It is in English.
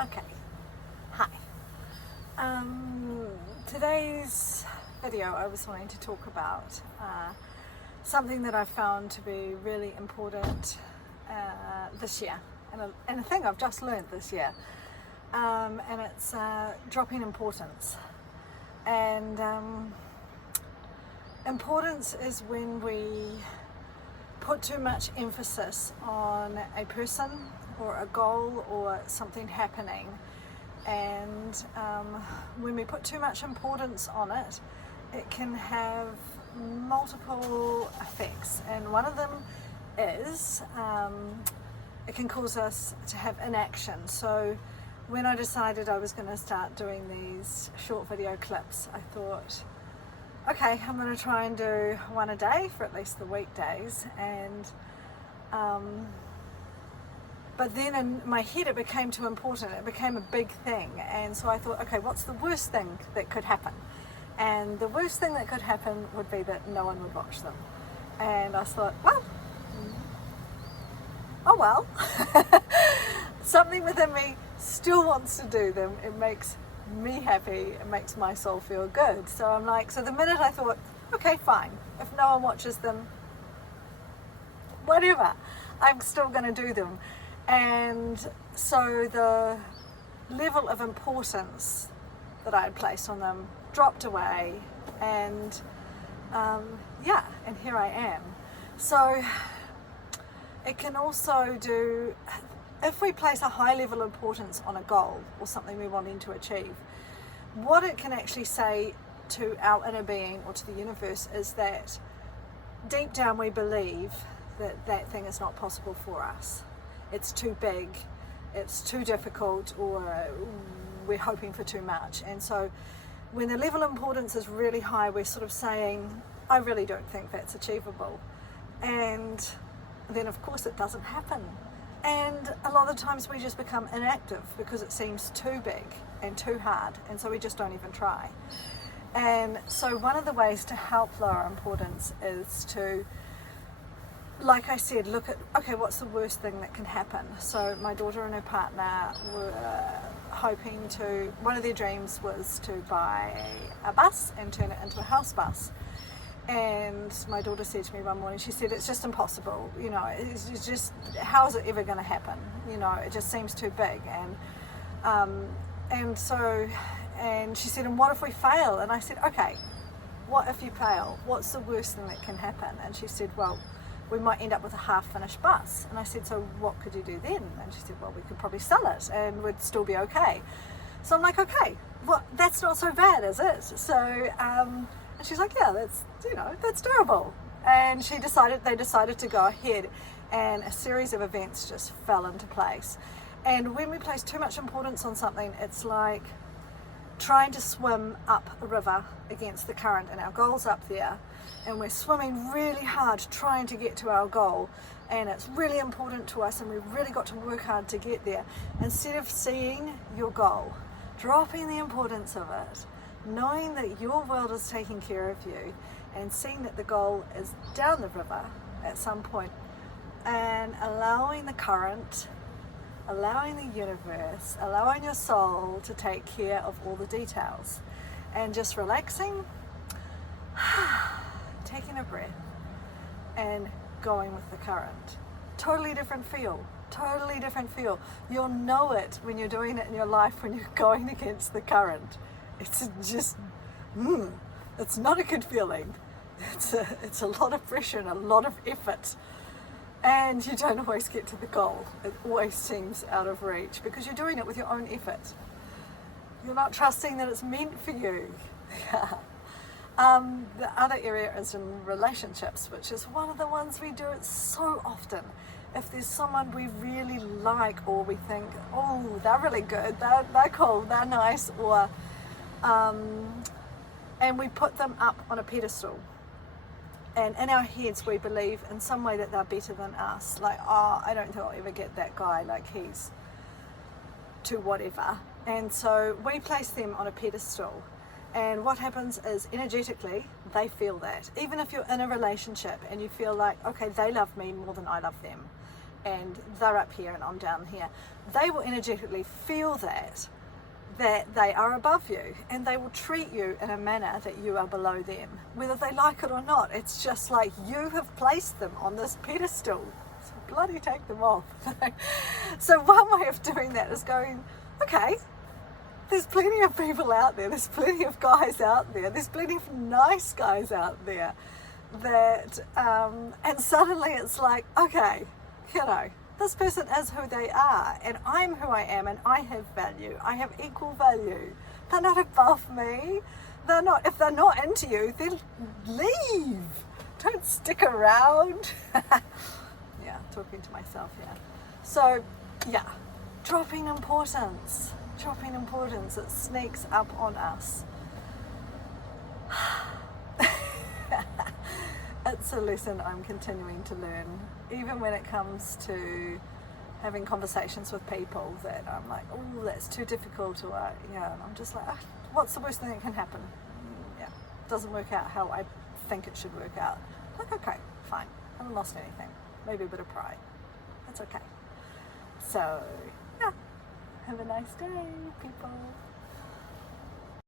Okay, hi. Today's video I was wanting to talk about something that I found to be really important this year, and a thing I've just learned this year, and it's dropping importance. And importance is when we put too much emphasis on a person or a goal or something happening, and when we put too much importance on it, it can have multiple effects, and one of them is it can cause us to have inaction. So when I decided I was going to start doing these short video clips, I thought, okay, I'm going to try and do one a day for at least the weekdays, and but then in my head it became too important, it became a big thing, and so I thought, okay, what's the worst thing that could happen? And the worst thing that could happen would be that no one would watch them. And I thought, well, oh well. Something within me still wants to do them. It makes me happy, it makes my soul feel good. So I'm like, so the minute I thought, okay, fine, if no one watches them, whatever, I'm still going to do them. And so the level of importance that I had placed on them dropped away, and and here I am. So it can also do, if we place a high level of importance on a goal or something we're wanting to achieve, what it can actually say to our inner being or to the universe is that deep down we believe that that thing is not possible for us. It's too big, it's too difficult, or we're hoping for too much. And so when the level of importance is really high, we're sort of saying, I really don't think that's achievable. And then of course it doesn't happen. And a lot of the times we just become inactive because it seems too big and too hard, and so we just don't even try. And so one of the ways to help lower importance is to, like I said, look at, okay, what's the worst thing that can happen? So my daughter and her partner were hoping to, one of their dreams was to buy a bus and turn it into a house bus. And my daughter said to me one morning, she said, it's just impossible, you know, it's just, how is it ever going to happen? You know, it just seems too big. And she said, and what if we fail? And I said, okay, what if you fail? What's the worst thing that can happen? And she said, well, we might end up with a half-finished bus. And I said, so what could you do then? And she said, well, we could probably sell it and we'd still be okay. So I'm like, okay, well, that's not so bad, is it? So, and she's like, yeah, that's terrible. And they decided to go ahead, and a series of events just fell into place. And when we place too much importance on something, it's like trying to swim up a river against the current, and our goal's up there, and we're swimming really hard trying to get to our goal, and it's really important to us, and we've really got to work hard to get there. Instead of seeing your goal, dropping the importance of it, knowing that your world is taking care of you, and seeing that the goal is down the river at some point, and allowing the current, allowing the universe, allowing your soul to take care of all the details, and just relaxing, taking a breath, and going with the current. Totally different feel. Totally different feel. You'll know it when you're doing it in your life, when you're going against the current. It's just, it's not a good feeling. It's a lot of pressure and a lot of effort. And you don't always get to the goal. It always seems out of reach because you're doing it with your own effort. You're not trusting that it's meant for you. The other area is in relationships, which is one of the ones we do it so often. If there's someone we really like, or we think, oh, they're really good, they're cool, they're nice, or and we put them up on a pedestal. And in our heads, we believe in some way that they're better than us. Like, oh, I don't think I'll ever get that guy, like he's to whatever. And so we place them on a pedestal. And what happens is, energetically, they feel that. Even if you're in a relationship and you feel like, okay, they love me more than I love them. and they're up here and I'm down here, they will energetically feel that they are above you, and they will treat you in a manner that you are below them, whether they like it or not. It's just like you have placed them on this pedestal, so bloody take them off. So one way of doing that is going, okay, there's plenty of people out there, there's plenty of guys out there, there's plenty of nice guys out there that and suddenly it's like, okay, you know, this person is who they are, and I'm who I am, and I have value. I have equal value. They're not above me. They're not. If they're not into you, then leave. Don't stick around. Yeah, talking to myself. Yeah. So, yeah, dropping importance. Dropping importance. It sneaks up on us. It's a lesson I'm continuing to learn, even when it comes to having conversations with people that I'm like, oh, that's too difficult, or yeah, and I'm just like, what's the worst thing that can happen? Yeah, doesn't work out how I think it should work out. Like, okay, fine, I haven't lost anything. Maybe a bit of pride. That's okay. So, yeah, have a nice day, people.